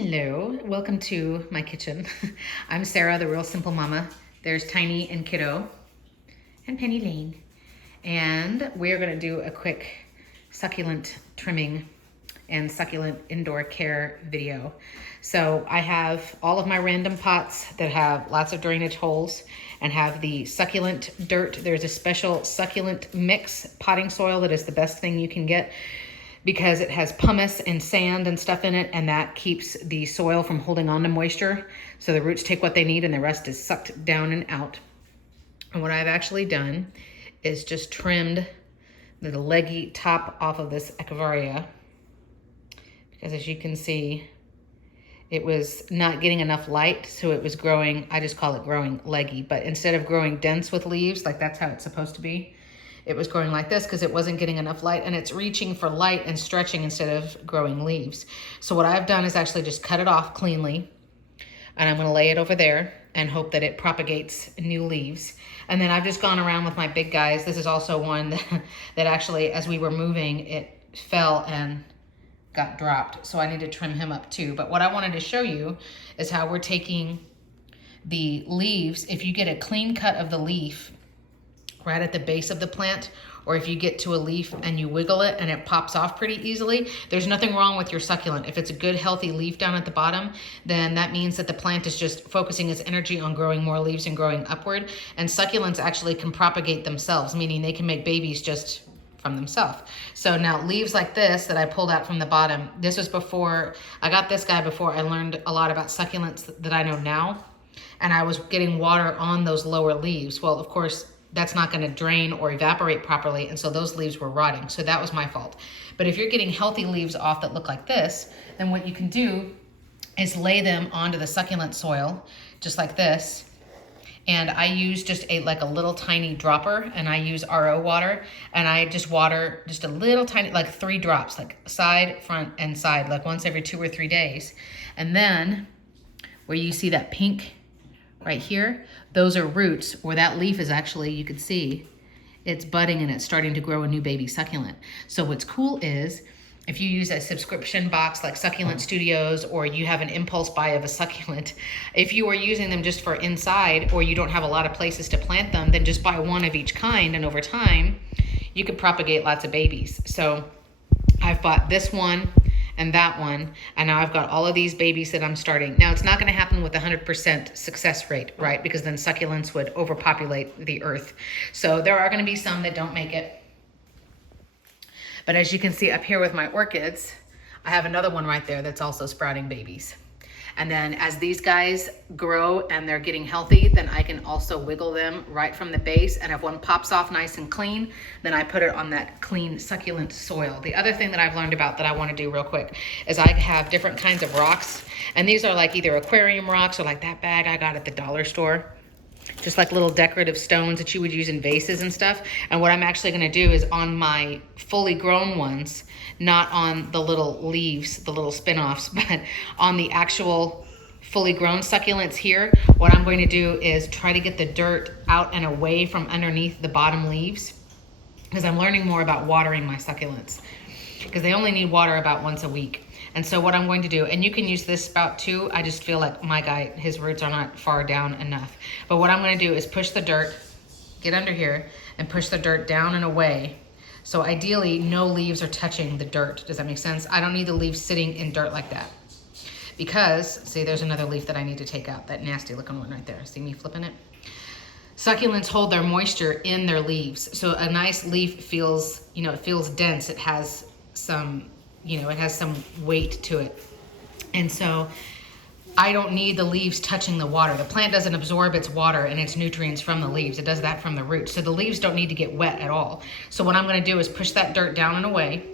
Hello, welcome to my kitchen. I'm Sarah, the Real Simple Mama. There's Tiny and Kiddo and Penny Lane. And we're gonna do a quick succulent trimming and succulent indoor care video. So I have all of my random pots that have lots of drainage holes and have the succulent dirt. There's a special succulent mix potting soil that is the best thing you can get, because it has pumice and sand and stuff in it, and that keeps the soil from holding on to moisture. So the roots take what they need and the rest is sucked down and out. And what I've actually done is just trimmed the leggy top off of this Echeveria, because as you can see, it was not getting enough light, so it was growing, I just call it growing leggy, but instead of growing dense with leaves, like that's how it's supposed to be, it was growing like this because it wasn't getting enough light, and it's reaching for light and stretching instead of growing leaves. So what I've done is actually just cut it off cleanly, and I'm gonna lay it over there and hope that it propagates new leaves. And then I've just gone around with my big guys. This is also one that actually, as we were moving, it fell and got dropped. So I need to trim him up too. But what I wanted to show you is how we're taking the leaves. If you get a clean cut of the leaf right at the base of the plant, or if you get to a leaf and you wiggle it and it pops off pretty easily, there's nothing wrong with your succulent. If it's a good healthy leaf down at the bottom, then that means that the plant is just focusing its energy on growing more leaves and growing upward. And succulents actually can propagate themselves, meaning they can make babies just from themselves. So now leaves like this that I pulled out from the bottom, this was before, I got this guy before I learned a lot about succulents that I know now. And I was getting water on those lower leaves. Well, of course, that's not going to drain or evaporate properly, and so those leaves were rotting. So that was my fault. But if you're getting healthy leaves off that look like this, then what you can do is lay them onto the succulent soil, just like this. And I use just like a little tiny dropper, and I use RO water, and I just water just a little tiny, like 3 drops, like side, front, and side, like once every 2 or 3 days. And then where you see that pink right here, those are roots where that leaf is actually, you can see, it's budding and it's starting to grow a new baby succulent. So what's cool is if you use a subscription box like Succulent Studios, or you have an impulse buy of a succulent, if you are using them just for inside, or you don't have a lot of places to plant them, then just buy one of each kind, and over time you could propagate lots of babies. So I've bought this one and that one, and now I've got all of these babies that I'm starting. Now, it's not gonna happen with 100% success rate, right? Because then succulents would overpopulate the earth. So there are gonna be some that don't make it. But as you can see up here with my orchids, I have another one right there that's also sprouting babies. And then as these guys grow and they're getting healthy, then I can also wiggle them right from the base. And if one pops off nice and clean, then I put it on that clean succulent soil. The other thing that I've learned about that I want to do real quick is I have different kinds of rocks. And these are like either aquarium rocks or like that bag I got at the dollar store. Just like little decorative stones that you would use in vases and stuff. And what I'm actually gonna do is on my fully grown ones, not on the little leaves, the little spin-offs, but on the actual fully grown succulents here, what I'm going to do is try to get the dirt out and away from underneath the bottom leaves, because I'm learning more about watering my succulents, because they only need water about once a week. And so what I'm going to do, and you can use this spout too, I just feel like my guy, his roots are not far down enough. But what I'm gonna do is push the dirt, get under here, and push the dirt down and away. So ideally, no leaves are touching the dirt. Does that make sense? I don't need the leaves sitting in dirt like that. Because, see, there's another leaf that I need to take out, that nasty looking one right there. See me flipping it? Succulents hold their moisture in their leaves. So a nice leaf feels, you know, it feels dense. It has some, you know, it has some weight to it. And so I don't need the leaves touching the water. The plant doesn't absorb its water and its nutrients from the leaves. It does that from the roots. So the leaves don't need to get wet at all. So what I'm gonna do is push that dirt down and away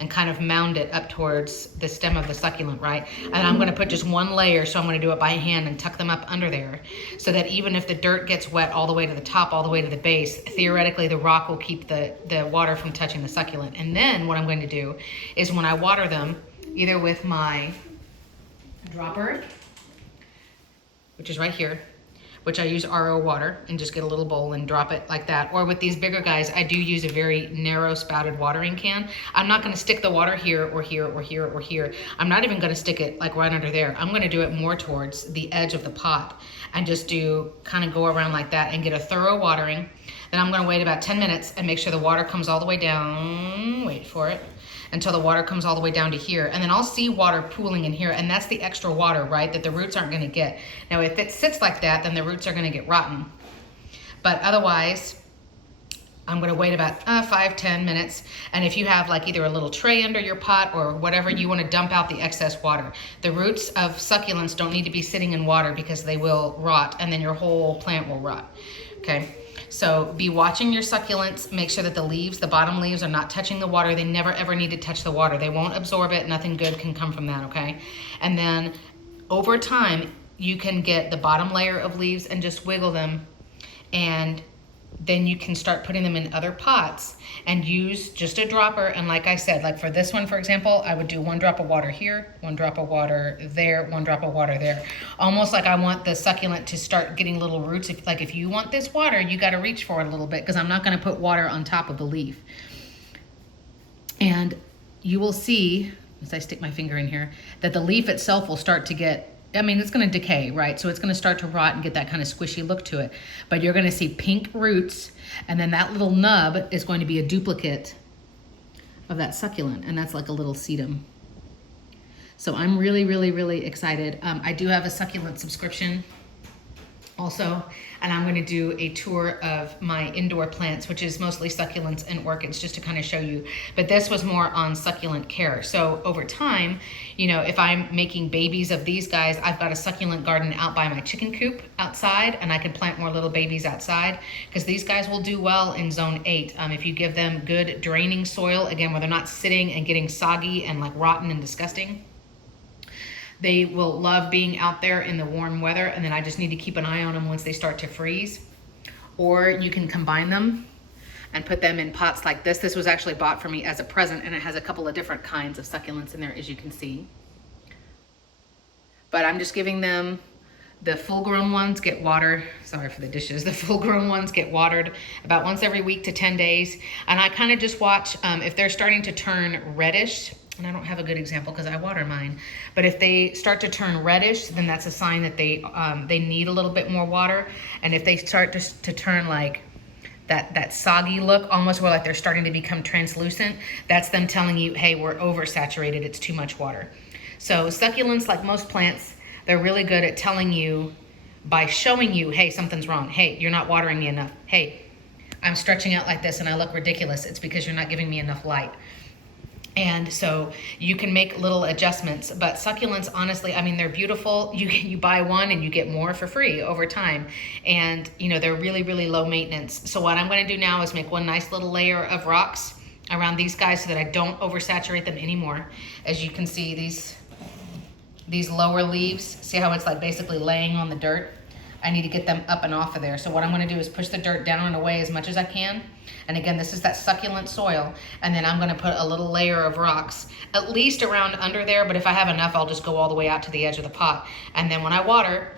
and kind of mound it up towards the stem of the succulent, right? And I'm gonna put just one layer, so I'm gonna do it by hand and tuck them up under there, so that even if the dirt gets wet all the way to the top, all the way to the base, theoretically the rock will keep the water from touching the succulent. And then what I'm going to do is when I water them, either with my dropper, which is right here, which I use RO water, and just get a little bowl and drop it like that. Or with these bigger guys, I do use a very narrow spouted watering can. I'm not gonna stick the water here or here or here or here. I'm not even gonna stick it like right under there. I'm gonna do it more towards the edge of the pot and just do, kind of go around like that and get a thorough watering. Then I'm gonna wait about 10 minutes and make sure the water comes all the way down, wait for it, until the water comes all the way down to here. And then I'll see water pooling in here, and that's the extra water, right, that the roots aren't gonna get. Now, if it sits like that, then the roots are gonna get rotten. But otherwise, I'm gonna wait about 5-10 minutes. And if you have like either a little tray under your pot or whatever, you wanna dump out the excess water. The roots of succulents don't need to be sitting in water because they will rot, and then your whole plant will rot, okay? So be watching your succulents, make sure that the leaves, the bottom leaves, are not touching the water. They never ever need to touch the water. They won't absorb it, nothing good can come from that, okay? And then over time, you can get the bottom layer of leaves and just wiggle them, and then you can start putting them in other pots and use just a dropper. And like I said, like for this one, for example, I would do 1 drop of water here, 1 drop of water there, 1 drop of water there. Almost like I want the succulent to start getting little roots. If you want this water, you got to reach for it a little bit, because I'm not going to put water on top of the leaf. And you will see, as I stick my finger in here, that the leaf itself will start to get, I mean, it's going to decay, right? So it's going to start to rot and get that kind of squishy look to it. But you're going to see pink roots, and then that little nub is going to be a duplicate of that succulent, and that's like a little sedum. So I'm really, really, really excited. I do have a succulent subscription also, and I'm going to do a tour of my indoor plants, which is mostly succulents and orchids, just to kind of show you. But this was more on succulent care. So over time, you know, if I'm making babies of these guys, I've got a succulent garden out by my chicken coop outside, and I can plant more little babies outside, because these guys will do well in zone 8. If you give them good draining soil, again, where they're not sitting and getting soggy and like rotten and disgusting. They will love being out there in the warm weather, and then I just need to keep an eye on them once they start to freeze. Or you can combine them and put them in pots like this. This was actually bought for me as a present, and it has a couple of different kinds of succulents in there, as you can see. But I'm just giving them, the full-grown ones get water, sorry for the dishes, the full-grown ones get watered about once every week to 10 days. And I kind of just watch if they're starting to turn reddish, and I don't have a good example because I water mine, but if they start to turn reddish, then that's a sign that they need a little bit more water. And if they start to turn like that soggy look, almost where like they're starting to become translucent, that's them telling you, hey, we're oversaturated, it's too much water. So succulents, like most plants, they're really good at telling you by showing you, hey, something's wrong. Hey, you're not watering me enough. Hey, I'm stretching out like this and I look ridiculous. It's because you're not giving me enough light. And so you can make little adjustments, but succulents, honestly, I mean, they're beautiful. You buy one and you get more for free over time. And you know, they're really, really low maintenance. So what I'm going to do now is make one nice little layer of rocks around these guys so that I don't oversaturate them anymore. As you can see, these lower leaves, see how it's like basically laying on the dirt? I need to get them up and off of there. So what I'm going to do is push the dirt down and away as much as I can. And again, this is that succulent soil. And then I'm going to put a little layer of rocks, at least around under there. But if I have enough, I'll just go all the way out to the edge of the pot. And then when I water,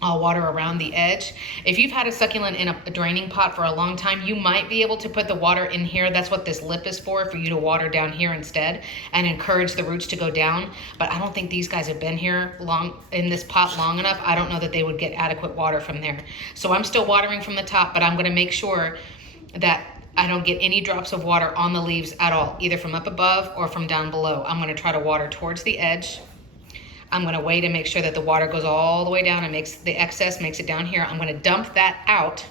I'll water around the edge. If you've had a succulent in a draining pot for a long time, you might be able to put the water in here. That's what this lip is for you to water down here instead and encourage the roots to go down. But I don't think these guys have been here in this pot long enough. I don't know that they would get adequate water from there. So I'm still watering from the top, but I'm gonna make sure that I don't get any drops of water on the leaves at all, either from up above or from down below. I'm gonna try to water towards the edge. I'm gonna wait and make sure that the water goes all the way down and makes the excess, makes it down here. I'm gonna dump that out,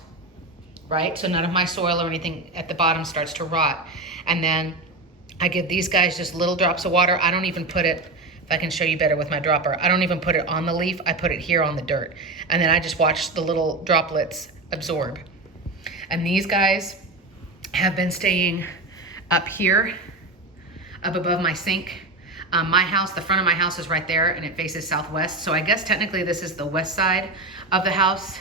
right? So none of my soil or anything at the bottom starts to rot. And then I give these guys just little drops of water. I don't even put it, if I can show you better with my dropper, I don't even put it on the leaf, I put it here on the dirt. And then I just watch the little droplets absorb. And these guys have been staying up here, up above my sink. My house, the front of my house is right there and it faces southwest. So I guess technically this is the west side of the house,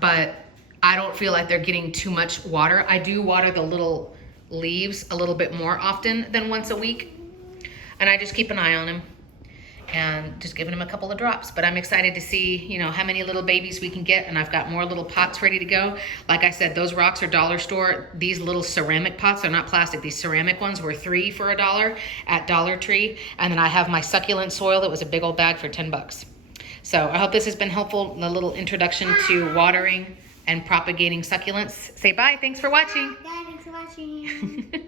but I don't feel like they're getting too much water. I do water the little leaves a little bit more often than once a week. And I just keep an eye on them. And just giving them a couple of drops. But I'm excited to see, you know, how many little babies we can get, and I've got more little pots ready to go. Like I said, those rocks are dollar store. These little ceramic pots, they're not plastic. These ceramic ones were $3 for $1 at Dollar Tree. And then I have my succulent soil that was a big old bag for 10 bucks. So I hope this has been helpful, a little introduction to watering and propagating succulents. Say bye, thanks for watching. Bye, thanks for watching.